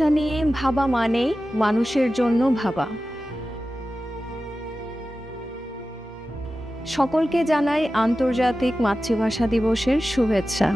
মাতৃভাষা নিয়ে ভাবা মানেই মানুষের জন্য ভাবা। সকলকে জানাই আন্তর্জাতিক মাতৃভাষা দিবসের শুভেচ্ছা।